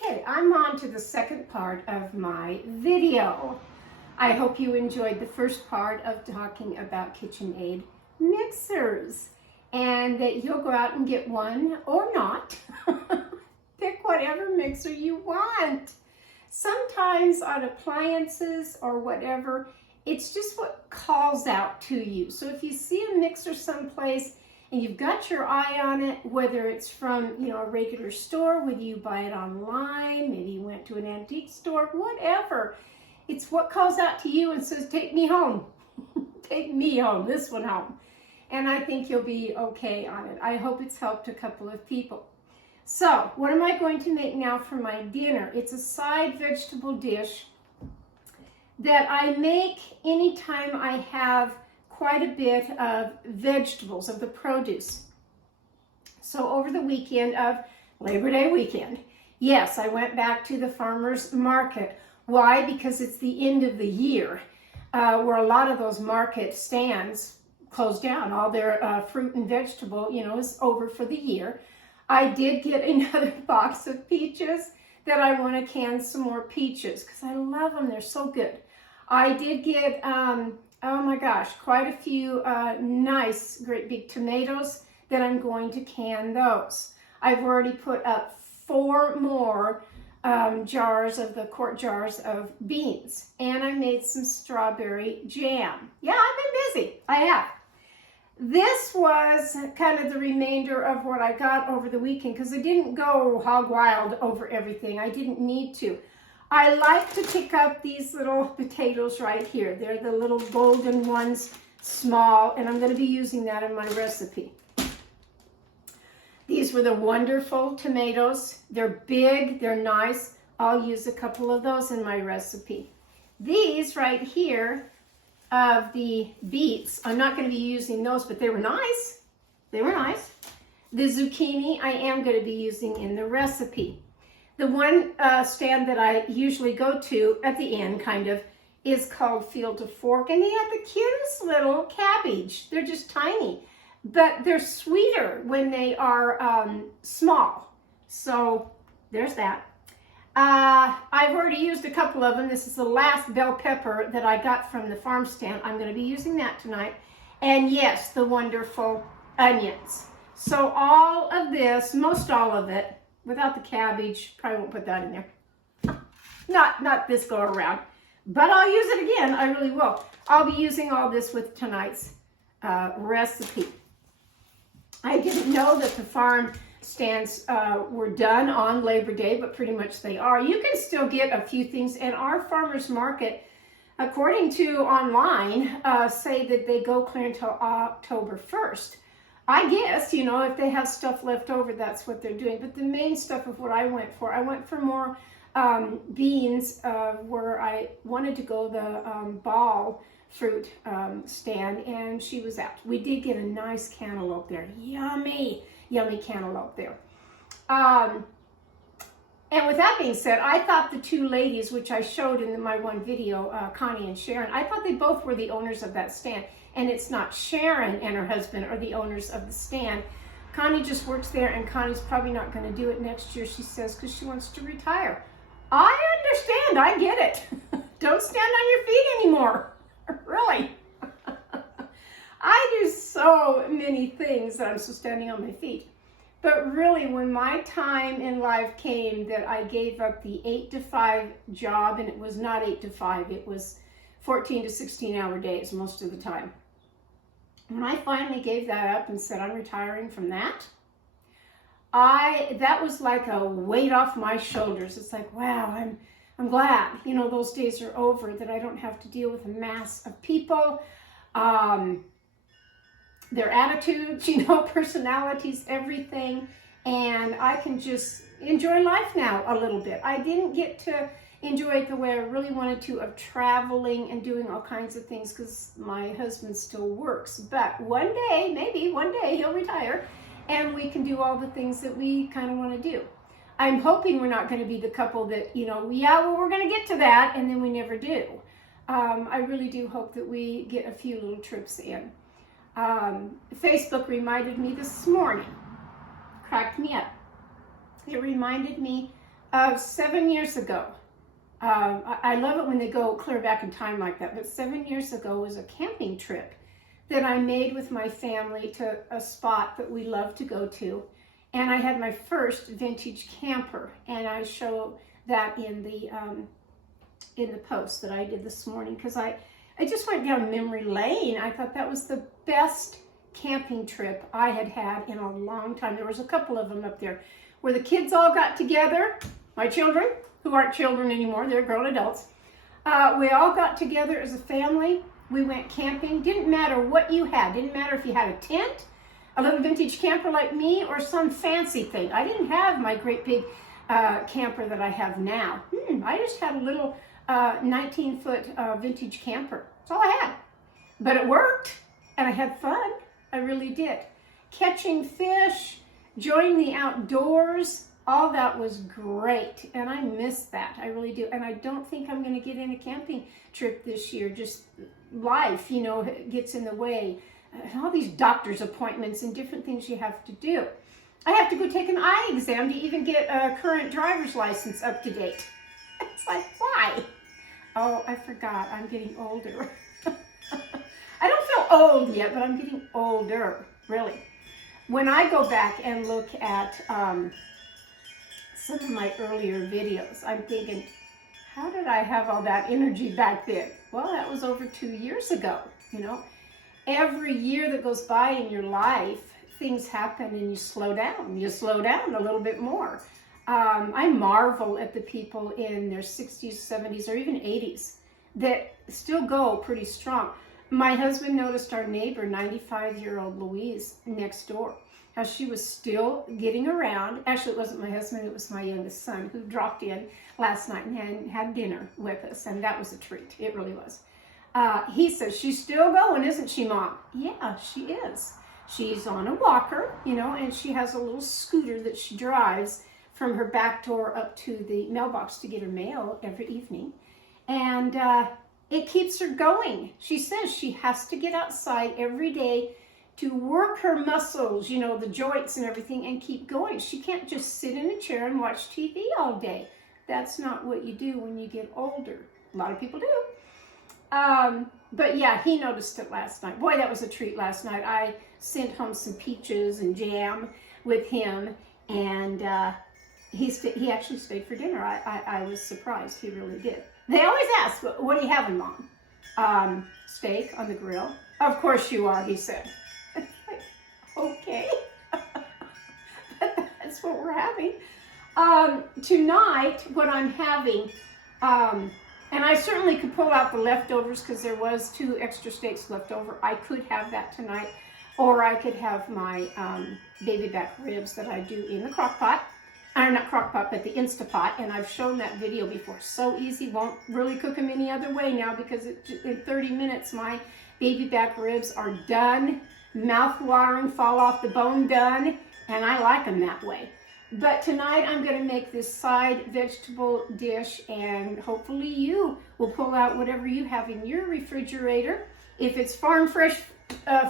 Okay, I'm on to the second part of my video. I hope you enjoyed the first part of talking about KitchenAid mixers and that you'll go out and get one or not. Pick whatever mixer you want. Sometimes on appliances or whatever, it's just what calls out to you. So if you see a mixer someplace and you've got your eye on it, whether it's from, a regular store, whether you buy it online, maybe you went to an antique store, whatever. It's what calls out to you and says, take me home. Take me home, this one home. And I think you'll be okay on it. I hope it's helped a couple of people. So, what am I going to make now for my dinner? It's a side vegetable dish that I make anytime I have quite a bit of vegetables, of the produce. So over the weekend of Labor Day weekend, yes, I went back to the farmer's market. Why? Because it's the end of the year, where a lot of those market stands close down. All their fruit and vegetable, is over for the year. I did get another box of peaches that I want to can some more peaches because I love them. They're so good. I did get, oh my gosh, quite a few nice, great big tomatoes that I'm going to can those. I've already put up 4 more jars of the quart jars of beans, and I made some strawberry jam. Yeah, I've been busy. I have. This was kind of the remainder of what I got over the weekend because I didn't go hog wild over everything. I didn't need to. I like to pick up these little potatoes right here. They're the little golden ones, small, and I'm going to be using that in my recipe. These were the wonderful tomatoes. They're big, they're nice. I'll use a couple of those in my recipe. These right here of the beets, I'm not going to be using those, but they were nice. They were nice. The zucchini I am going to be using in the recipe. The one stand that I usually go to at the end, is called Field to Fork, and they have the cutest little cabbage. They're just tiny, but they're sweeter when they are small. So there's that. I've already used a couple of them. This is the last bell pepper that I got from the farm stand. I'm going to be using that tonight. And yes, the wonderful onions. So all of this, most all of it, without the cabbage, probably won't put that in there. Not this go around, but I'll use it again. I really will. I'll be using all this with tonight's recipe. I didn't know that the farm stands were done on Labor Day, but pretty much they are. You can still get a few things, and our farmers market, according to online, say that they go clear until October 1st. I guess, if they have stuff left over, that's what they're doing. But the main stuff of what I went for more beans, where I wanted to go the ball fruit stand, and she was out. We did get a nice cantaloupe there. Yummy, yummy cantaloupe there. And with that being said, I thought the 2 ladies, which I showed in my one video, Connie and Sharon, I thought they both were the owners of that stand. And it's not Sharon and her husband are the owners of the stand. Connie just works there, and Connie's probably not going to do it next year, she says, because she wants to retire. I understand. I get it. Don't stand on your feet anymore. Really. I do so many things that I'm still standing on my feet. But really, when my time in life came that I gave up the 8 to 5 job, and it was not 8 to 5, it was 14 to 16-hour days most of the time. When I finally gave that up and said I'm retiring from that, that was like a weight off my shoulders. It's like, wow, I'm glad, those days are over, that I don't have to deal with a mass of people, their attitudes, personalities, everything, and I can just enjoy life now a little bit. I didn't get to enjoy it the way I really wanted to, of traveling and doing all kinds of things, because my husband still works. But one day, maybe one day, he'll retire and we can do all the things that we kind of want to do. I'm hoping we're not going to be the couple that, we're going to get to that, and then we never do. I really do hope that we get a few little trips in. Facebook reminded me this morning, cracked me up. It reminded me 7 years ago. I love it when they go clear back in time like that, but 7 years ago was a camping trip that I made with my family to a spot that we love to go to. And I had my first vintage camper, and I show that in the post that I did this morning, because I just went down memory lane. I thought that was the best camping trip I had had in a long time. There was a couple of them up there where the kids all got together, my children, who aren't children anymore, they're grown adults. We all got together as a family. We went camping. Didn't matter what you had. Didn't matter if you had a tent, a little vintage camper like me, or some fancy thing. I didn't have my great big camper that I have now. I just had a little 19-foot vintage camper. That's all I had. But it worked, and I had fun. I really did. Catching fish, enjoying the outdoors, all that was great, and I miss that. I really do. And I don't think I'm going to get in a camping trip this year. Just life, you know, gets in the way. All these doctor's appointments and different things you have to do. I have to go take an eye exam to even get a current driver's license up to date. It's like, why? Oh, I forgot. I'm getting older. I don't feel old yet, but I'm getting older, really. When I go back and look at some of my earlier videos, I'm thinking, how did I have all that energy back then? Well, that was over 2 years ago, you know. Every year that goes by in your life, things happen and you slow down. You slow down a little bit more. I marvel at the people in their 60s, 70s, or even 80s that still go pretty strong. My husband noticed our neighbor, 95-year-old Louise, next door, how she was still getting around. Actually, it wasn't my husband, it was my youngest son, who dropped in last night and had dinner with us, and that was a treat. It really was. He says, she's still going, isn't she, Mom? Yeah, she is. She's on a walker, you know, and she has a little scooter that she drives from her back door up to the mailbox to get her mail every evening. And it keeps her going. She says she has to get outside every day to work her muscles, you know, the joints and everything, and keep going. She can't just sit in a chair and watch TV all day. That's not what you do when you get older. A lot of people do. But yeah, he noticed it last night. Boy, that was a treat last night. I sent home some peaches and jam with him, and he actually stayed for dinner. I was surprised. He really did. They always ask, what are you having, Mom? Steak on the grill. Of course you are, he said. Like, okay. That's what we're having. Tonight, what I'm having, and I certainly could pull out the leftovers because there was 2 extra steaks left over. I could have that tonight, or I could have my baby back ribs that I do in the crock pot. Not crock pot, but the Instapot, and I've shown that video before. So easy, won't really cook them any other way now because in 30 minutes my baby back ribs are done, mouth-watering, fall off the bone done, and I like them that way. But tonight I'm going to make this side vegetable dish, and hopefully you will pull out whatever you have in your refrigerator. If it's farm fresh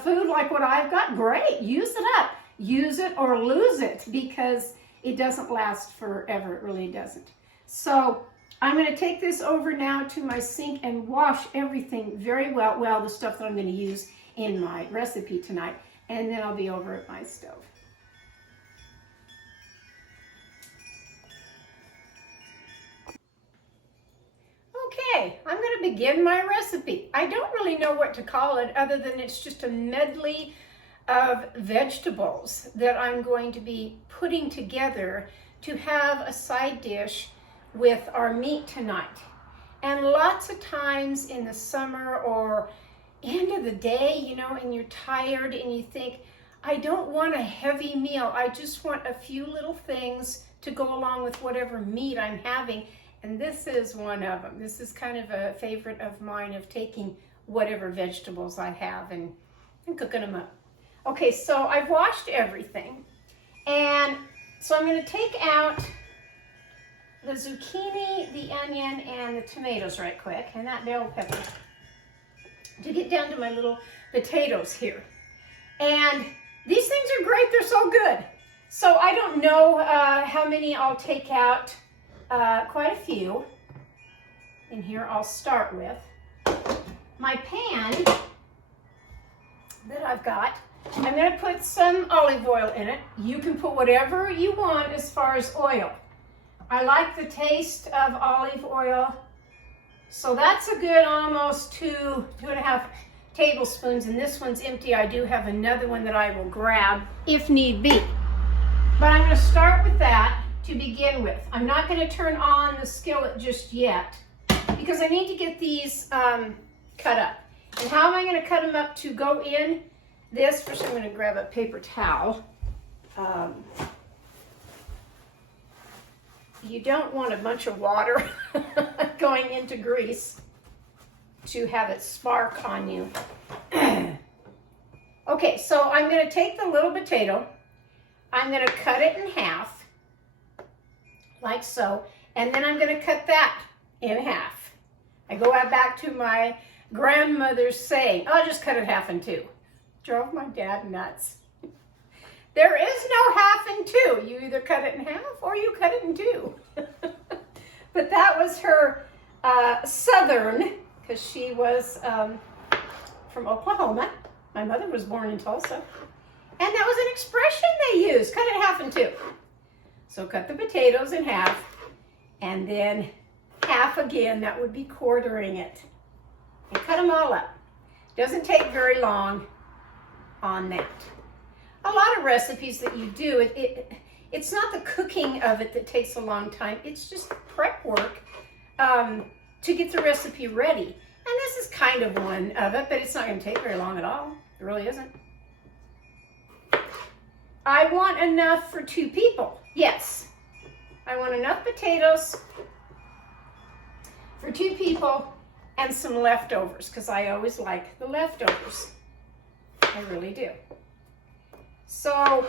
food like what I've got, great, use it up. Use it or lose it, because it doesn't last forever. It really doesn't. So I'm going to take this over now to my sink and wash everything very well. Well, the stuff that I'm going to use in my recipe tonight. And then I'll be over at my stove. Okay, I'm going to begin my recipe. I don't really know what to call it other than it's just a medley of vegetables that I'm going to be putting together to have a side dish with our meat tonight. And lots of times in the summer or end of the day, you know, and you're tired and you think, I don't want a heavy meal. I just want a few little things to go along with whatever meat I'm having. And this is one of them. This is kind of a favorite of mine, of taking whatever vegetables I have and cooking them up. Okay, so I've washed everything, and so I'm going to take out the zucchini, the onion, and the tomatoes right quick, and that bell pepper, to get down to my little potatoes here. And these things are great, they're so good. So I don't know how many I'll take out quite a few in here. I'll start with my pan that I've got. I'm going to put some olive oil in it. You can put whatever you want as far as oil. I like the taste of olive oil. So that's a good almost two and a half tablespoons, and this one's empty. I do have another one that I will grab if need be. But I'm going to start with that to begin with. I'm not going to turn on the skillet just yet because I need to get these cut up. And how am I going to cut them up to go in this? First I'm going to grab a paper towel. You don't want a bunch of water going into grease to have it spark on you. Okay, so I'm going to take the little potato. I'm going to cut it in half, like so, and then I'm going to cut that in half. I go back to my grandmother's saying, "Oh, just cut it half in two." Drove my dad nuts. There is no half in two. You either cut it in half or you cut it in two. But that was her Southern, because she was from Oklahoma. My mother was born in Tulsa. And that was an expression they used, cut it half in two. So cut the potatoes in half, and then half again, that would be quartering it. And cut them all up. Doesn't take very long on that. A lot of recipes that you do, it's not the cooking of it that takes a long time. It's just prep work to get the recipe ready. And this is kind of one of it, but it's not going to take very long at all. It really isn't. I want enough for 2 people. Yes. I want enough potatoes for 2 people and some leftovers, because I always like the leftovers. I really do. So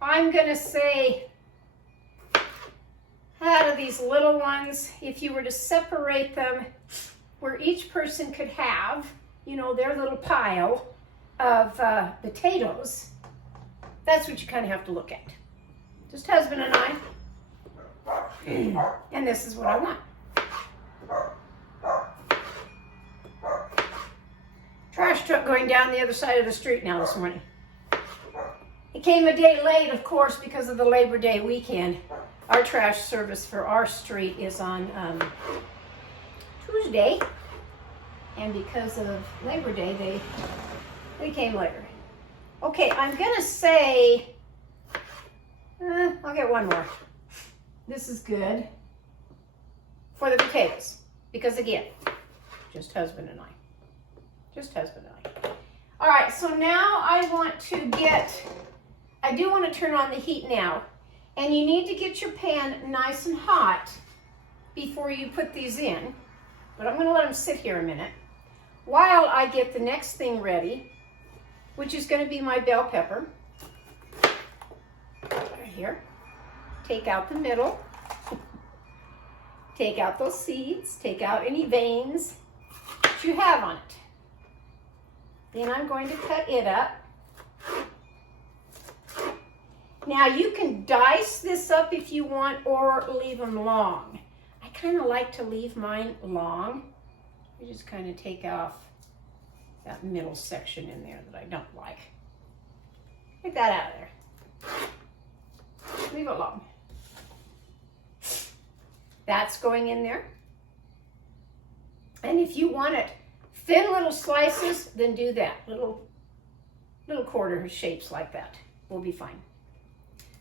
I'm going to say, out of these little ones, if you were to separate them where each person could have, you know, their little pile of potatoes, that's what you kind of have to look at. Just husband and I. And this is what I want. Trash truck going down the other side of the street now this morning. It came a day late, of course, because of the Labor Day weekend. Our trash service for our street is on Tuesday. And because of Labor Day, they came later. Okay, I'm going to say, I'll get one more. This is good for the potatoes. Because again, just husband and I. Just husband and I. All right, so now I do want to turn on the heat now. And you need to get your pan nice and hot before you put these in. But I'm going to let them sit here a minute while I get the next thing ready, which is going to be my bell pepper. Right here. Take out the middle. Take out those seeds. Take out any veins that you have on it. Then I'm going to cut it up. Now you can dice this up if you want or leave them long. I kind of like to leave mine long. I just kind of take off that middle section in there that I don't like. Get that out of there. Leave it long. That's going in there. And if you want it thin little slices, then do that. Little quarter shapes like that will be fine.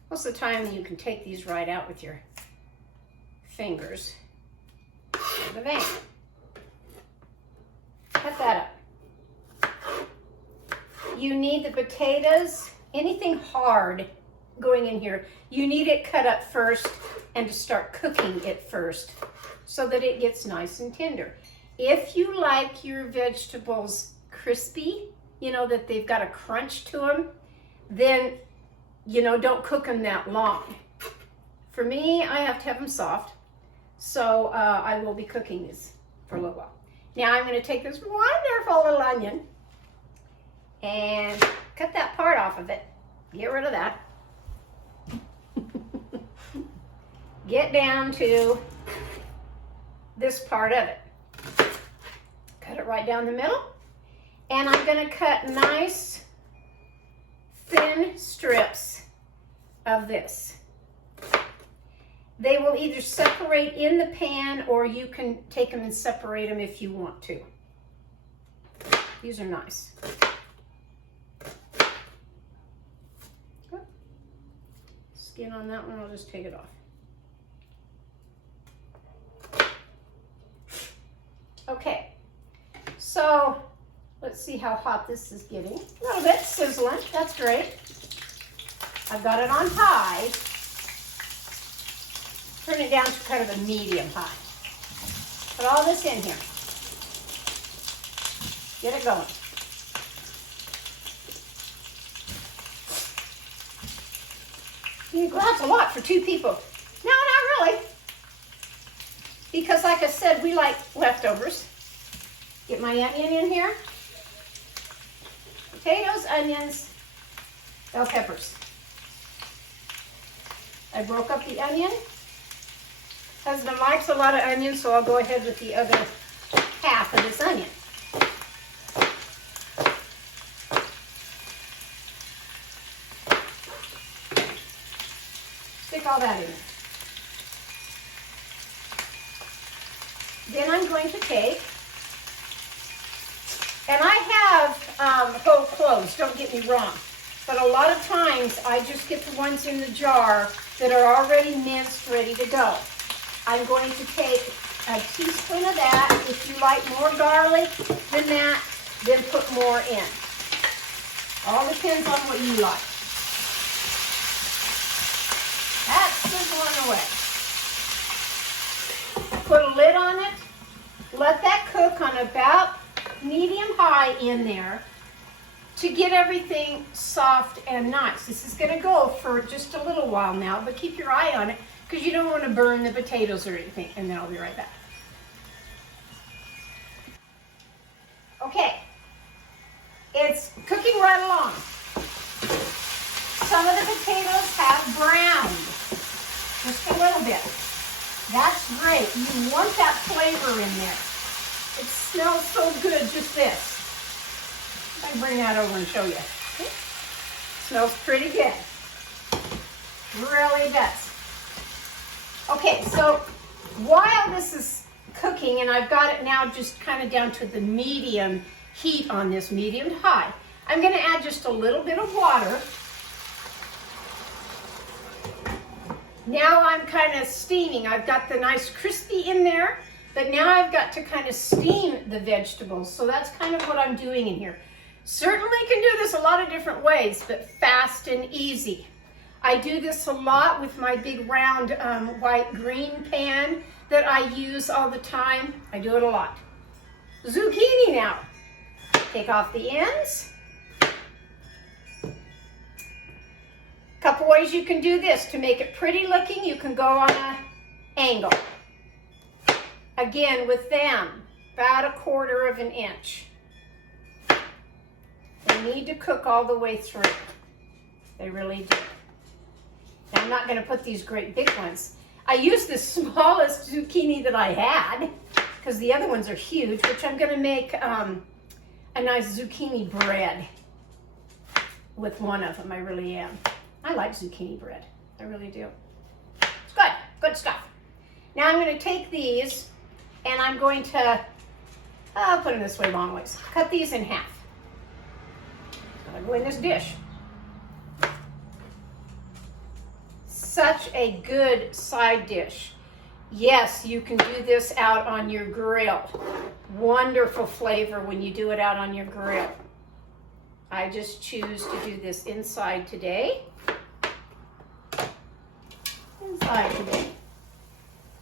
Most of the time you can take these right out with your fingers. The vein. Cut that up. You need the potatoes, anything hard going in here, you need it cut up first and to start cooking it first so that it gets nice and tender. If you like your vegetables crispy, you know, that they've got a crunch to them, then, you know, don't cook them that long. For me, I have to have them soft, so I will be cooking these for a little while. Now I'm going to take this wonderful little onion and cut that part off of it. Get rid of that. get down to this part of it. Cut it right down the middle. And I'm going to cut nice thin strips of this. They will either separate in the pan or you can take them and separate them if you want to. These are nice. Skin on that one, I'll just take it off. Okay, so let's see how hot this is getting. A little bit sizzling, that's great. I've got it on high. Turn it down to kind of a medium high. Put all this in here. Get it going. That's a lot for 2 people. No, not really. Because like I said, we like leftovers. Get my onion in here. Potatoes, onions, bell peppers. I broke up the onion. Husband likes a lot of onion, so I'll go ahead with the other half of this onion. Stick all that in. Then I'm going to take, and I have whole cloves, don't get me wrong, but a lot of times I just get the ones in the jar that are already minced, ready to go. I'm going to take a teaspoon of that. If you like more garlic than that, then put more in. All depends on what you like. That's sizzling away. Put a lid on it. Let that cook on about medium-high in there to get everything soft and nice. This is going to go for just a little while now, but keep your eye on it because you don't want to burn the potatoes or anything. And then I'll be right back. Okay, it's cooking right along. Some of the potatoes have browned, just a little bit. That's great. You want that flavor in there. It smells so good, just this. I can bring that over and show you. Okay. Smells pretty good. Really does. Okay, so while this is cooking, and I've got it now just kind of down to the medium heat on this, medium to high, I'm going to add just a little bit of water. Now I'm kind of steaming. I've got the nice crispy in there, but now I've got to kind of steam the vegetables. So that's kind of what I'm doing in here. Certainly can do this a lot of different ways, but fast and easy. I do this a lot with my big round white green pan that I use all the time. I do it a lot. Zucchini now. Take off the ends. Couple ways you can do this to make it pretty looking. You can go on an angle. Again, with them, about 1/4 of an inch. They need to cook all the way through. They really do. Now, I'm not going to put these great big ones. I used the smallest zucchini that I had because the other ones are huge, which I'm going to make a nice zucchini bread with one of them. I really am. I like zucchini bread. I really do. It's good. Good stuff. Now I'm going to take these and I'm going to, I'll put them this way long ways. Cut these in half. I'm going to go in this dish. Such a good side dish. Yes, you can do this out on your grill. Wonderful flavor when you do it out on your grill. I just choose to do this inside today. Inside today.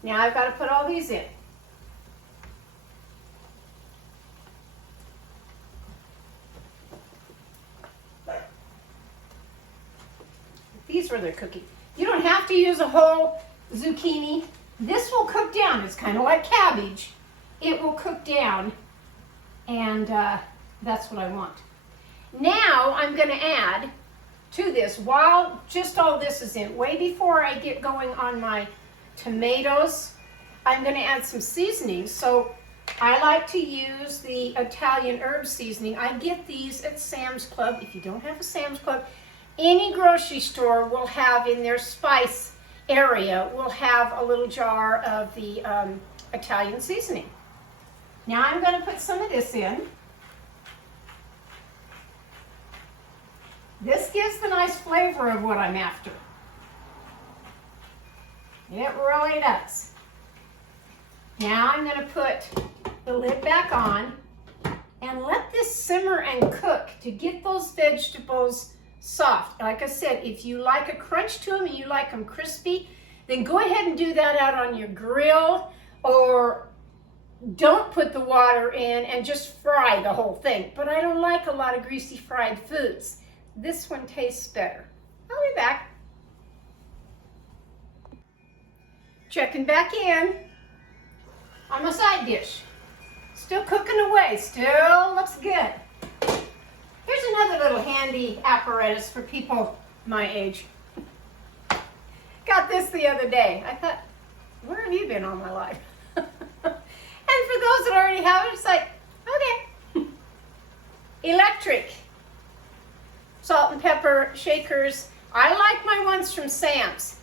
Now I've got to put all these in. These were their cooking. You don't have to use a whole zucchini. This will cook down. It's kind of like cabbage. It will cook down, and that's what I want. Now I'm going to add to this, while just all this is in, way before I get going on my tomatoes. I'm going to add some seasoning. So I like to use the Italian herb seasoning. I get these at Sam's Club. If you don't have a Sam's Club, any grocery store will have in their spice area, will have a little jar of the Italian seasoning. Now I'm going to put some of this in. This gives the nice flavor of what I'm after. It really does. Now I'm going to put the lid back on and let this simmer and cook to get those vegetables soft. Like I said, if you like a crunch to them and you like them crispy, then go ahead and do that out on your grill, or don't put the water in and just fry the whole thing. But I don't like a lot of greasy fried foods. This one tastes better. I'll be back. Checking back in on my side dish. Still cooking away, still looks good. Here's another little handy apparatus for people my age. Got this the other day. I thought, where have you been all my life? And for those that already have it, it's like, okay. Electric. Salt and pepper shakers. I like my ones from Sam's.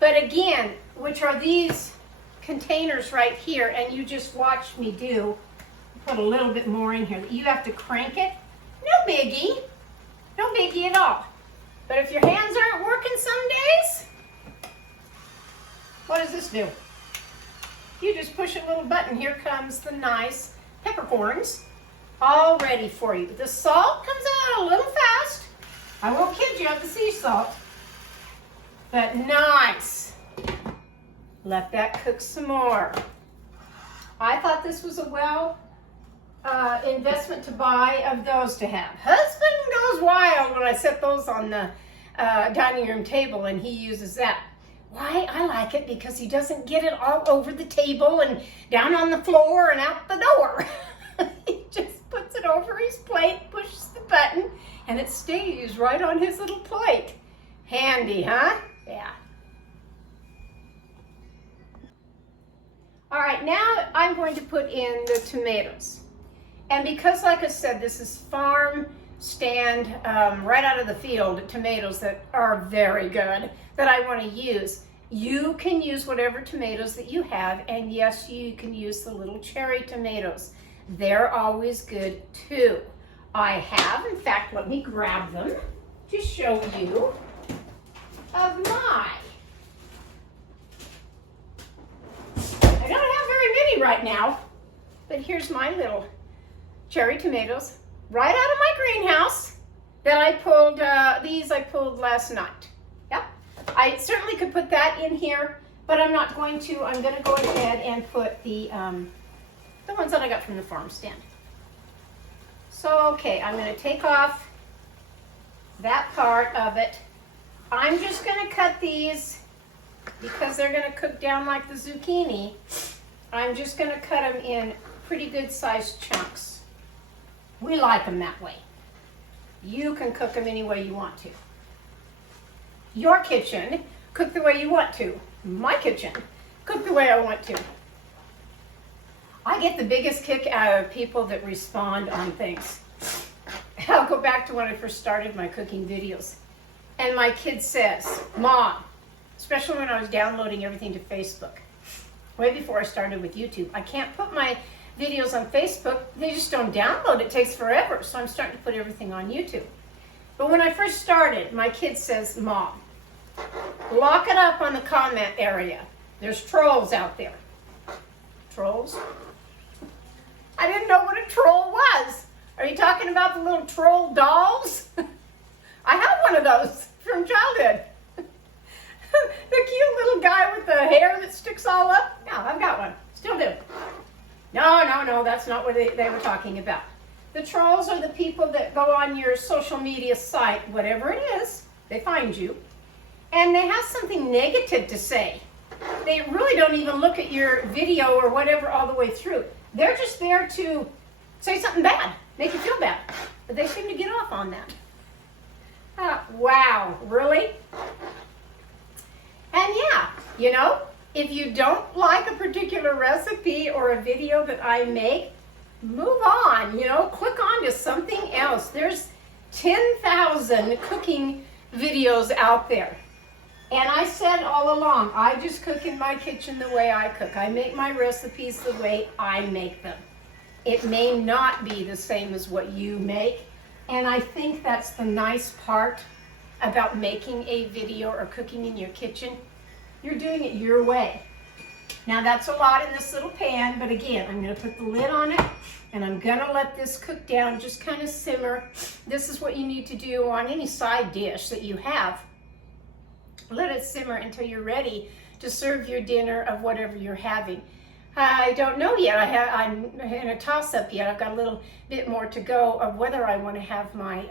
But again, which are these containers right here, and you just watch me do. Put a little bit more in here. You have to crank it. No biggie. No biggie at all. But if your hands aren't working some days, what does this do? You just push a little button. Here comes the nice peppercorns, all ready for you. The salt comes out a little fast. I won't kid you of the sea salt, but nice. Let that cook some more. I thought this was a investment to buy of those to have. Husband goes wild when I set those on the dining room table and he uses that. Why? I like it because he doesn't get it all over the table and down on the floor and out the door. He just puts it over his plate, pushes the button, and it stays right on his little plate. Handy, huh? Yeah. All right, now I'm going to put in the tomatoes. And because, like I said, this is farm stand, right out of the field, tomatoes that are very good, that I want to use. You can use whatever tomatoes that you have, and yes, you can use the little cherry tomatoes. They're always good too. I have, in fact, let me grab them to show you of my. I don't have very many right now, but here's my little cherry tomatoes right out of my greenhouse that I pulled. These I pulled last night. Yep. I certainly could put that in here, but I'm not going to. I'm going to go ahead and put the ones that I got from the farm stand. So, okay, I'm going to take off that part of it. I'm just going to cut these because they're going to cook down like the zucchini. I'm just going to cut them in pretty good sized chunks. We like them that way. You can cook them any way you want to. Your kitchen, cook the way you want to. My kitchen, cook the way I want to. I get the biggest kick out of people that respond on things. I'll go back to when I first started my cooking videos. And my kid says, Mom, especially when I was downloading everything to Facebook, way before I started with YouTube, I can't put my videos on Facebook. They just don't download. It takes forever. So I'm starting to put everything on YouTube. But when I first started, my kid says, Mom, lock it up on the comment area. There's trolls out there. Trolls? I didn't know what a troll was. Are you talking about the little troll dolls? I have one of those from childhood. The cute little guy with the hair that sticks all up. Yeah, I've got one. Still do. No, that's not what they were talking about. The trolls are the people that go on your social media site, whatever it is, they find you, and they have something negative to say. They really don't even look at your video or whatever all the way through. They're just there to say something bad, make you feel bad. But they seem to get off on that. Wow, really? And yeah, If you don't like a particular recipe or a video that I make, move on, click on to something else. There's 10,000 cooking videos out there. And I said all along, I just cook in my kitchen the way I cook. I make my recipes the way I make them. It may not be the same as what you make. And I think that's the nice part about making a video or cooking in your kitchen. You're doing it your way. Now that's a lot in this little pan, but again, I'm going to put the lid on it and I'm going to let this cook down, just kind of simmer. This is what you need to do on any side dish that you have. Let it simmer until you're ready to serve your dinner of whatever you're having. I don't know yet. I'm in a toss-up yet. I've got a little bit more to go of whether I want to have my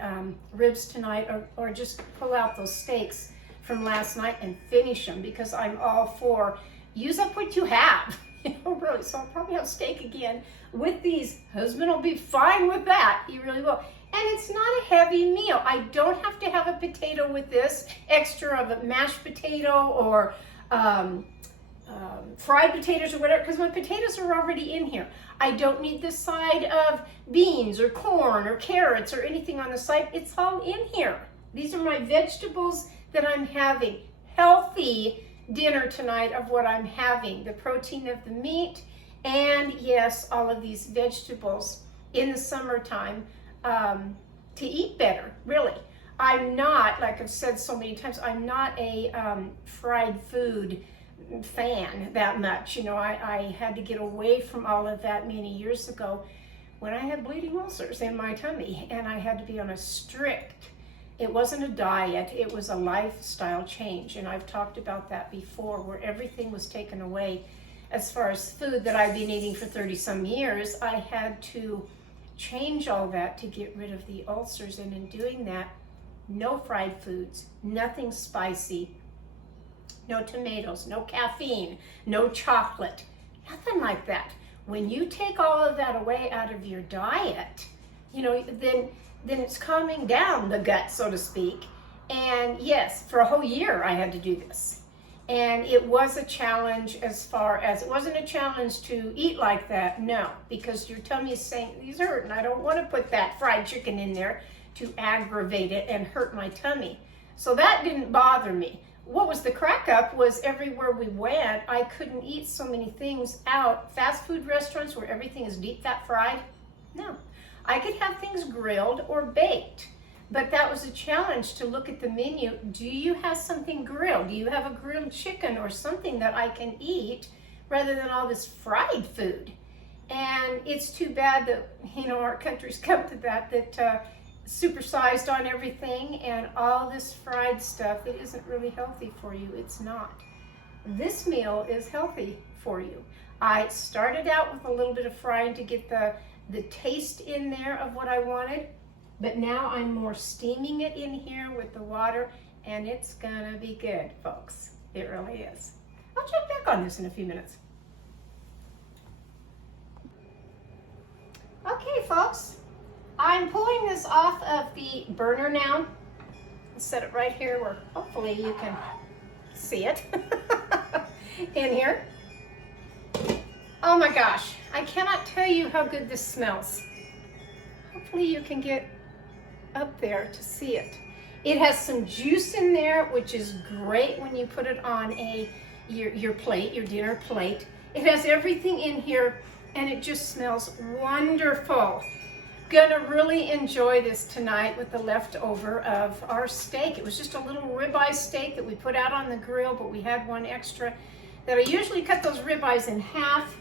ribs tonight or just pull out those steaks from last night and finish them, because I'm all for use up what you have. Really. So I'll probably have steak again with these. Husband will be fine with that. He really will. And it's not a heavy meal. I don't have to have a potato with this, extra of a mashed potato or fried potatoes or whatever, because my potatoes are already in here. I don't need the side of beans or corn or carrots or anything on the side. It's all in here. These are my vegetables that I'm having. Healthy dinner tonight of what I'm having. The protein of the meat, and yes, all of these vegetables in the summertime to eat better, really. I'm not, like I've said so many times, I'm not a fried food fan that much. I had to get away from all of that many years ago when I had bleeding ulcers in my tummy, and I had to be on a strict, it wasn't a diet, it was a lifestyle change. And I've talked about that before, where everything was taken away as far as food that I've been eating for 30 some years. I had to change all that to get rid of the ulcers, and in doing that, no fried foods, nothing spicy, no tomatoes, no caffeine, no chocolate, nothing like that. When you take all of that away out of your diet, then it's calming down the gut, so to speak. And yes, for a whole year I had to do this. And it was a challenge, as far as, it wasn't a challenge to eat like that, no, because your tummy is saying, these hurt, and I don't want to put that fried chicken in there to aggravate it and hurt my tummy. So that didn't bother me. What was the crack up was everywhere we went, I couldn't eat so many things out. Fast food restaurants where everything is deep fat fried, no. I could have things grilled or baked, but that was a challenge to look at the menu. Do you have something grilled? Do you have a grilled chicken or something that I can eat rather than all this fried food? And it's too bad that, our country's come to that supersized on everything, and all this fried stuff, it isn't really healthy for you. It's not. This meal is healthy for you. I started out with a little bit of frying to get the taste in there of what I wanted, but now I'm more steaming it in here with the water, and it's gonna be good, folks. It really is. I'll check back on this in a few minutes. Okay, folks, I'm pulling this off of the burner now. I'll set it right here where hopefully you can see it in here. Oh my gosh, I cannot tell you how good this smells. Hopefully you can get up there to see it. It has some juice in there, which is great when you put it on your plate, your dinner plate. It has everything in here, and it just smells wonderful. Gonna really enjoy this tonight with the leftover of our steak. It was just a little ribeye steak that we put out on the grill, but we had one extra that I usually cut those ribeyes in half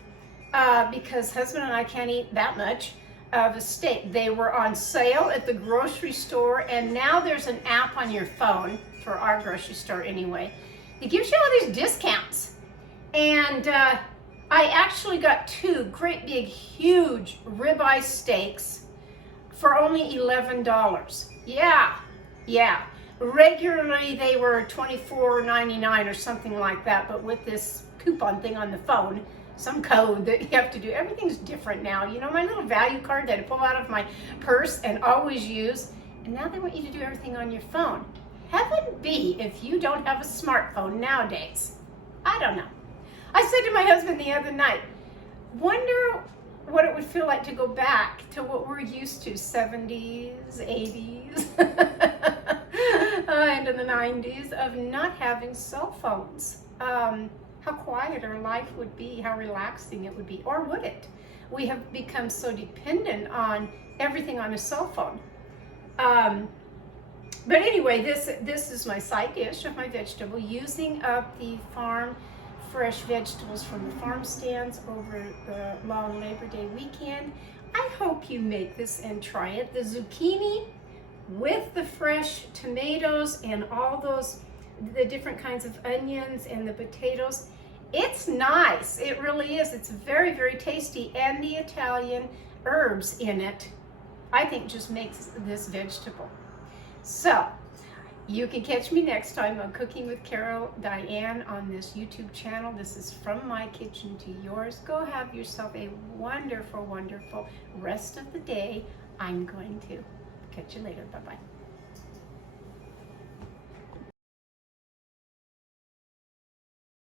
because husband and I can't eat that much of a steak. They were on sale at the grocery store, and now there's an app on your phone, for our grocery store anyway, that gives you all these discounts. And I actually got 2 great big huge ribeye steaks for only $11. Yeah. Regularly they were $24.99 or something like that, but with this coupon thing on the phone, some code that you have to do, everything's different now. My little value card that I pull out of my purse and always use, and now they want you to do everything on your phone. Heaven be if you don't have a smartphone nowadays. I don't know. I said to my husband the other night, wonder what it would feel like to go back to what we're used to, 70s, 80s, and in the 90s, of not having cell phones. How quiet our life would be, how relaxing it would be, or would it? We have become so dependent on everything on a cell phone. But anyway, this is my side dish of my vegetable, using up the farm fresh vegetables from the farm stands over the long Labor Day weekend. I hope you make this and try it. The zucchini with the fresh tomatoes and all those, the different kinds of onions and the potatoes. It's nice, it really is. It's very, very tasty, and the Italian herbs in it, I think, just makes this vegetable. So, you can catch me next time on Cooking with Carol Diane on this YouTube channel. This is From My Kitchen to Yours. Go have yourself a wonderful, wonderful rest of the day. I'm going to catch you later. Bye-bye.